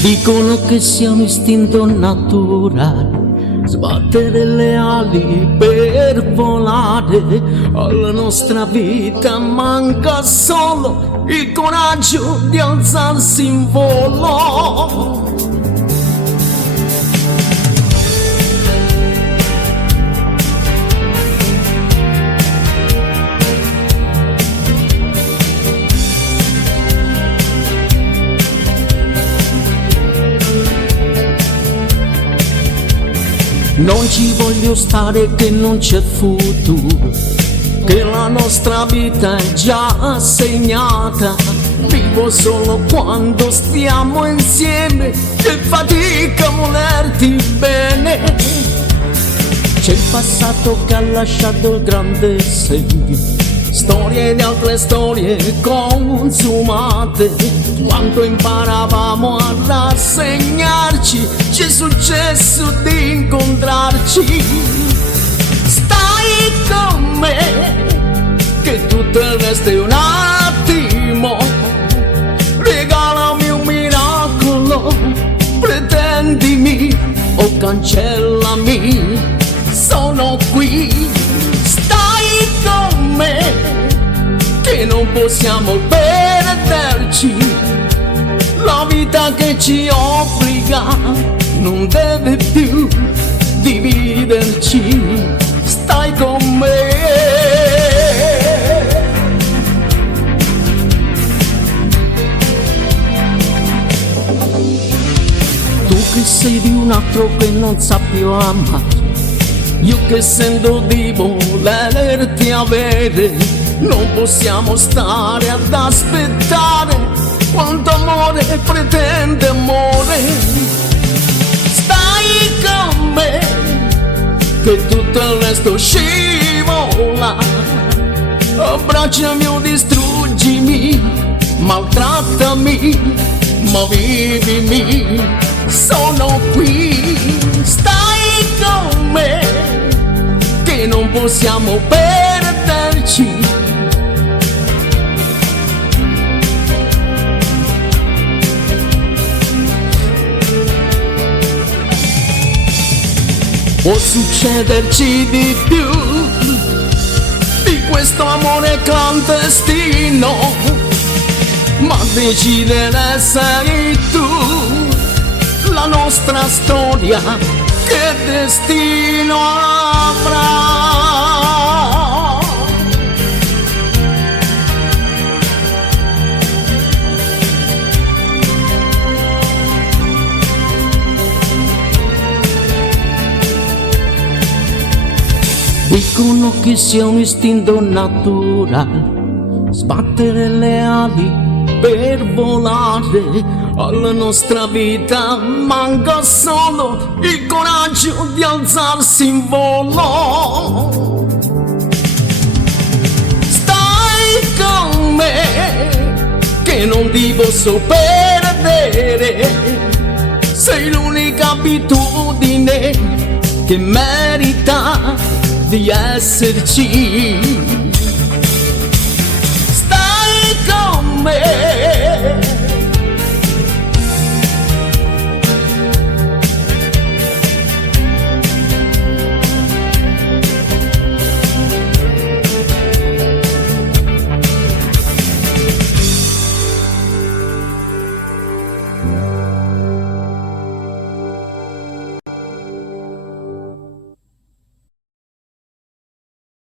Dicono che sia un istinto naturale sbattere le ali per volare. Alla nostra vita manca solo il coraggio di alzarsi in volo. Non ci voglio stare che non c'è futuro, che la nostra vita è già segnata. Vivo solo quando stiamo insieme, che fatica a volerti bene. C'è il passato che ha lasciato il grande segno, storie di altre storie consumate. Quando imparavamo a rassegnarci, ci è successo di incontrarci. Stai con me, che tutto il resto è un attimo. Regalami un miracolo, pretendimi o cancellami. Sono qui, stai con me, che non possiamo perderci. La vita che ci obbliga non deve più dividerci. Stai con me. Tu che sei di un altro che non sa più amare, io che sento di volerti avere. Non possiamo stare ad aspettare quanto amore pretende amore. Stai con me, che tutto il resto scivola. Abbracciami o distruggimi, maltrattami, ma vivimi. Sono qui, stai con me, che non possiamo perderci. Può succederci di più di questo amore clandestino, ma decidere sei tu. La nostra storia che destino avrà. Dicono che sia un istinto naturale sbattere le ali per volare. Alla nostra vita manca solo il coraggio di alzarsi in volo. Stai con me, che non ti posso perdere. Sei l'unica abitudine che merita di esserci.